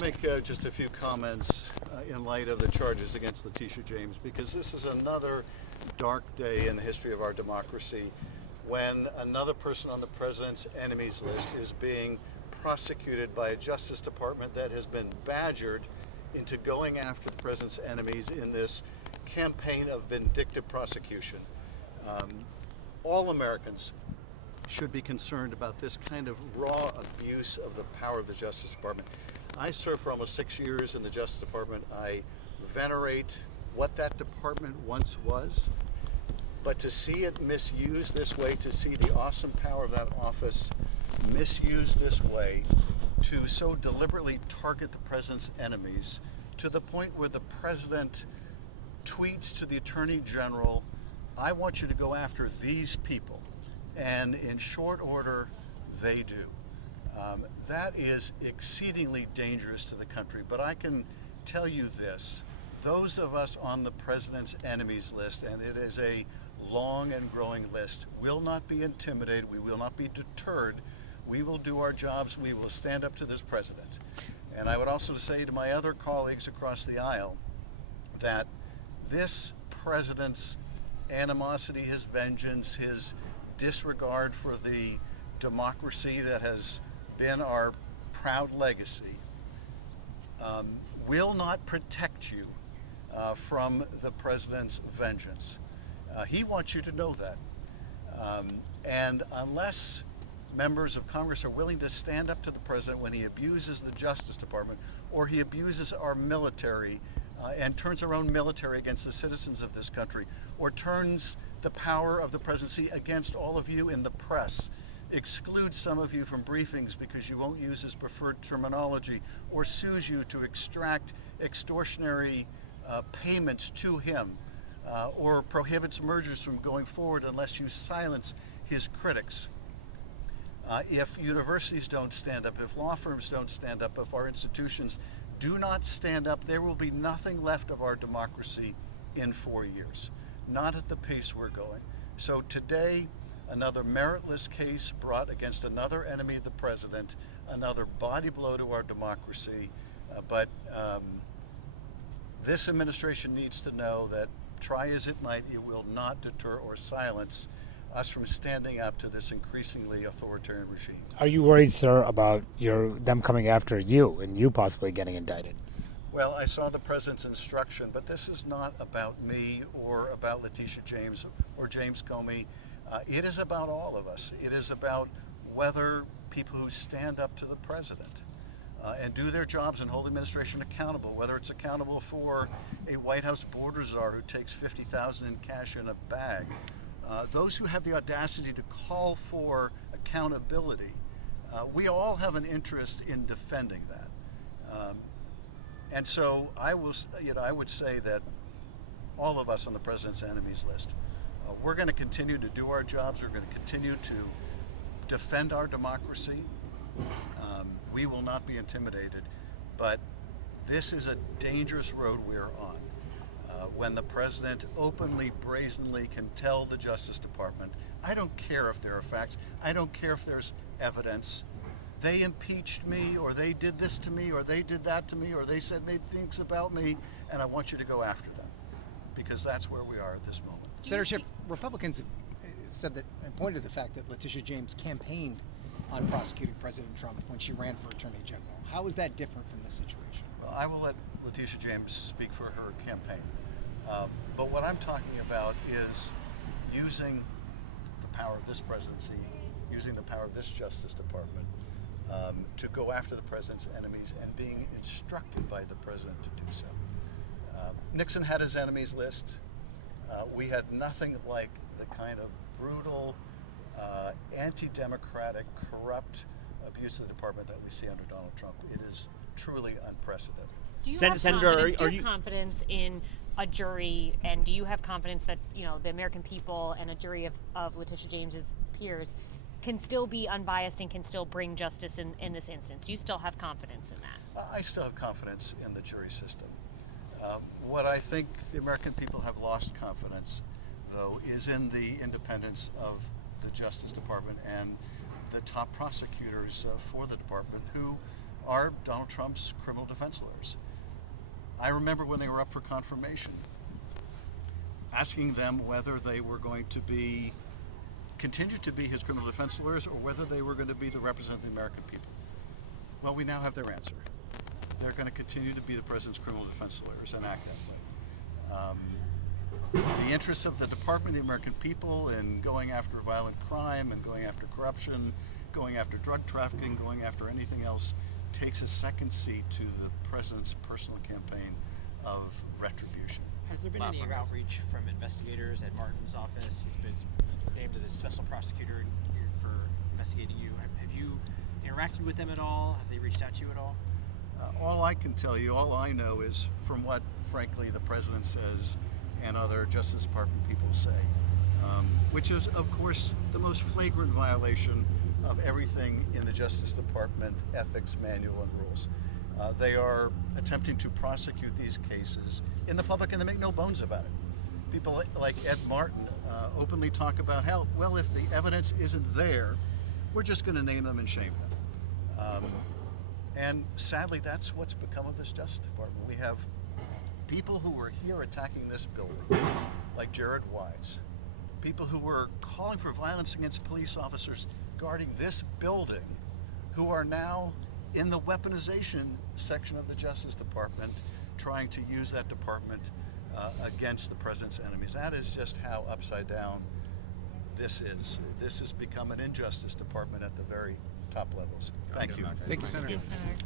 to make just a few comments in light of the charges against Letitia James, because this is another dark day in the history of our democracy when another person on the president's enemies list is being prosecuted by a Justice Department that has been badgered into going after the president's enemies in this campaign of vindictive prosecution. All Americans should be concerned about this kind of raw abuse of the power of the Justice Department. I served for almost 6 years in the Justice Department. I venerate what that department once was, but to see it misused this way, to see the awesome power of that office misused this way to so deliberately target the president's enemies, to the point where the president tweets to the Attorney General, "I want you to go after these people," and in short order, they do. That is exceedingly dangerous to the country, but I can tell you this, those of us on the president's enemies list, and it is a long and growing list, will not be intimidated, we will not be deterred, we will do our jobs, we will stand up to this president. And I would also say to my other colleagues across the aisle that this president's animosity, his vengeance, his disregard for the democracy that has been our proud legacy will not protect you from the president's vengeance. He wants you to know that. And unless members of Congress are willing to stand up to the president when he abuses the Justice Department or he abuses our military and turns our own military against the citizens of this country, or turns the power of the presidency against all of you in the press, excludes some of you from briefings because you won't use his preferred terminology, or sues you to extract extortionary payments to him, or prohibits mergers from going forward unless you silence his critics. If universities don't stand up, if law firms don't stand up, if our institutions do not stand up, there will be nothing left of our democracy in 4 years, not at the pace we're going. So today, another meritless case brought against another enemy of the president, another body blow to our democracy. But this administration needs to know that, try as it might, it will not deter or silence us from standing up to this increasingly authoritarian regime. Are you worried, sir, about them coming after you and you possibly getting indicted? Well, I saw the president's instruction, but this is not about me or about Letitia James or James Comey. It is about all of us. It is about whether people who stand up to the president and do their jobs and hold the administration accountable, whether it's accountable for a White House border czar who takes $50,000 in cash in a bag, those who have the audacity to call for accountability, we all have an interest in defending that. And so I would say that all of us on the president's enemies list, we're going to continue to do our jobs. We're going to continue to defend our democracy. We will not be intimidated, but this is a dangerous road we're on. When the president openly, brazenly can tell the Justice Department, I don't care if there are facts, I don't care if there's evidence, they impeached me, or they did this to me, or they did that to me, or they said things about me, and I want you to go after them, because that's where we are at this moment. Senator Schiff, Republicans have said that, and pointed to the fact that Letitia James campaigned on prosecuting President Trump when she ran for Attorney General. How is that different from this situation? Well, I will let Letitia James speak for her campaign. But what I'm talking about is using the power of this presidency, using the power of this Justice Department to go after the president's enemies and being instructed by the president to do so. Nixon had his enemies list. We had nothing like the kind of brutal, anti-democratic, corrupt abuse of the department that we see under Donald Trump. It is truly unprecedented. Do you have confidence in a jury, and do you have confidence that the American people and a jury of Letitia James's peers can still be unbiased and can still bring justice in this instance? Do you still have confidence in that? I still have confidence in the jury system. What I think the American people have lost confidence, though, is in the independence of the Justice Department and the top prosecutors for the department, who are Donald Trump's criminal defense lawyers. I remember when they were up for confirmation, asking them whether they were going to continue to be his criminal defense lawyers or whether they were going to be the representative of the American people. Well, we now have their answer. They're going to continue to be the president's criminal defense lawyers and act that way. The interests of the Department of the American people in going after violent crime and going after corruption, going after drug trafficking, going after anything else takes a second seat to the president's personal campaign of retribution. Has there been any outreach from investigators at Martin's office? He's been named as the special prosecutor for investigating you. Have you interacted with them at all? Have they reached out to you at all? All I can tell you, all I know is from what, frankly, the president says and other Justice Department people say, which is, of course, the most flagrant violation of everything in the Justice Department ethics manual and rules. They are attempting to prosecute these cases in the public, and they make no bones about it. People like Ed Martin openly talk about how, well, if the evidence isn't there, we're just going to name them and shame them. And sadly, that's what's become of this Justice Department. We have people who were here attacking this building, like Jared Wise, people who were calling for violence against police officers guarding this building, who are now in the weaponization section of the Justice Department, trying to use that department against the president's enemies. That is just how upside down this is. This has become an injustice department at the very top levels. Thank you. Thank you, Senator. Senator.